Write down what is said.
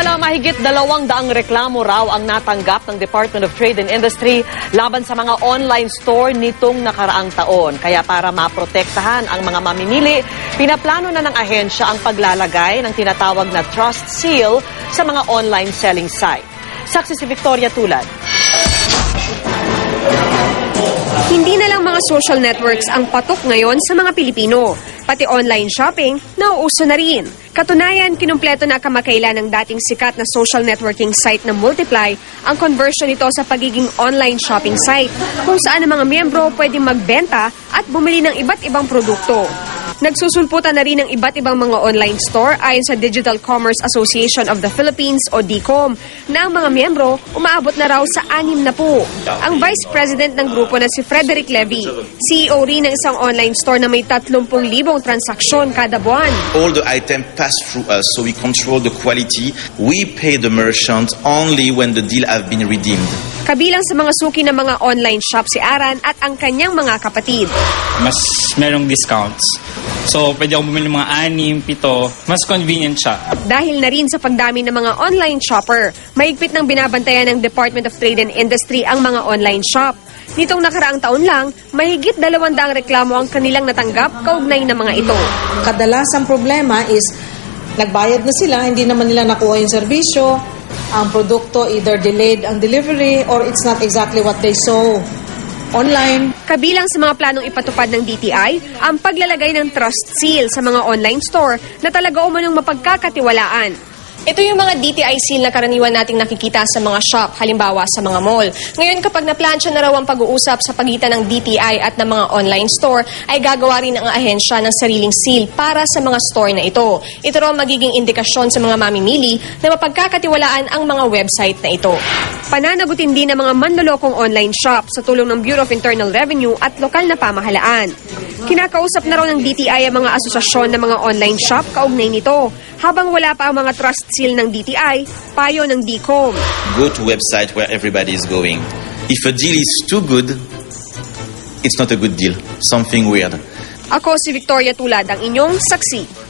Samantala, mahigit 200 reklamo raw ang natanggap ng Department of Trade and Industry laban sa mga online store nitong nakaraang taon. Kaya para maprotektahan ang mga mamimili, pinaplano na ng ahensya ang paglalagay ng tinatawag na trust seal sa mga online selling site. Saksi si Victoria Tulad. Hindi na lang mga social networks ang patok ngayon sa mga Pilipino. Pati online shopping, nauuso na rin. Katunayan, kinumpleto na kamakailan ng dating sikat na social networking site na Multiply ang conversion nito sa pagiging online shopping site, kung saan ang mga miyembro pwedeng magbenta at bumili ng iba't ibang produkto. Nagsusulputan na rin ng iba't ibang mga online store ayon sa Digital Commerce Association of the Philippines o DCOM na ang mga miyembro umaabot na raw sa 60. Ang Vice President ng grupo na si Frederick Levy, CEO rin ng isang online store na may 30,000 transaksyon kada buwan. All the items pass through us, so we control the quality. We pay the merchant only when the deal have been redeemed. Kabilang sa mga suki ng mga online shop si Aran at ang kanyang mga kapatid. Mas merong discounts. So, pwede ako bumili ng mga 6, 7. Mas convenient siya. Dahil na rin sa pagdami ng mga online shopper, mahigpit ng binabantayan ng Department of Trade and Industry ang mga online shop. Nitong nakaraang taon lang, mahigit 200 reklamo ang kanilang natanggap kaugnay ng mga ito. Kadalasang problema is nagbayad na sila, hindi naman nila nakuha yung serbisyo. Ang produkto either delayed ang delivery or it's not exactly what they saw online. Kabilang sa mga planong ipatupad ng DTI, ang paglalagay ng trust seal sa mga online store na talaga umanong mapagkakatiwalaan. Ito yung mga DTI seal na karaniwan nating nakikita sa mga shop, halimbawa sa mga mall. Ngayon, kapag naplansya na raw ang pag-uusap sa pagitan ng DTI at ng mga online store, ay gagawa rin ang ahensya ng sariling seal para sa mga store na ito. Ito raw magiging indikasyon sa mga mamimili na mapagkakatiwalaan ang mga website na ito. Pananagutin din ng mga manlolokong online shop sa tulong ng Bureau of Internal Revenue at lokal na pamahalaan. Kinakausap na raw ng DTI ang mga asosasyon ng mga online shop kaugnay nito. Habang wala pa ang mga trust seal ng DTI, payo ng DCOM. Go to website where everybody is going. If a deal is too good, it's not a good deal. Something weird. Ako si Victoria Tulad, ang inyong saksi.